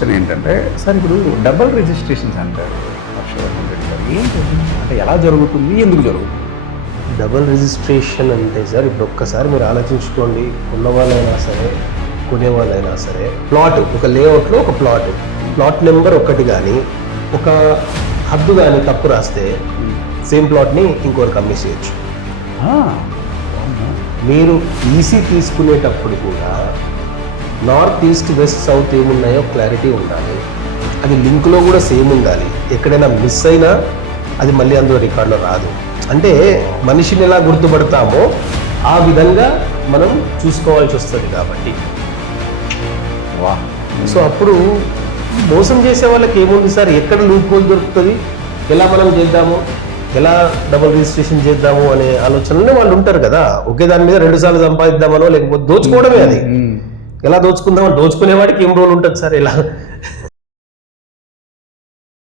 Question ఏంటంటే sir ఇప్పుడు double registrations అంటారు హర్షవర్ధన్ రెడ్డి గారు, ఏంటి అంటే ఎలా జరుగుతుంది, ఎందుకు జరుగుతుంది? డబుల్ రిజిస్ట్రేషన్ అంటే సార్ ఇప్పుడు ఒక్కసారి మీరు ఆలోచించుకోండి, ఉన్నవాళ్ళైనా సరే కొనేవాళ్ళైనా సరే, ఒక లేఅవుట్లో ఒక ప్లాట్ నెంబర్ ఒకటి కానీ ఒక హద్దు కానీ తప్పు రాస్తే సేమ్ ప్లాట్ని ఇంకోరికి అమ్మేసేయచ్చు. మీరు ఈసీ తీసుకునేటప్పుడు కూడా నార్త్ ఈస్ట్ వెస్ట్ సౌత్ ఏమున్నాయో క్లారిటీ ఉండాలి, అది లింక్లో కూడా సేమ్ ఉండాలి. ఎక్కడైనా మిస్ అయినా అది మళ్ళీ అందులో రికార్డులో రాదు. అంటే మనిషిని ఎలా గుర్తుపడతామో ఆ విధంగా మనం చూసుకోవాల్సి వస్తుంది కాబట్టి. సో అప్పుడు మోసం చేసే వాళ్ళకి ఏముంది సార్, ఎక్కడ లూప్ హోల్ దొరుకుతుంది, ఎలా మనం చేద్దాము, ఎలా డబుల్ రిజిస్ట్రేషన్ చేద్దాము అనే ఆలోచనలోనే వాళ్ళు ఉంటారు కదా. ఒకే దాని మీద 2 సార్లు సంపాదిద్దామనో లేకపోతే దోచుకోవడమే అది. ఎలా దోచుకుందామని దోచుకునేవాడికి ఏం రోల్ ఉంటుంది సార్, ఎలా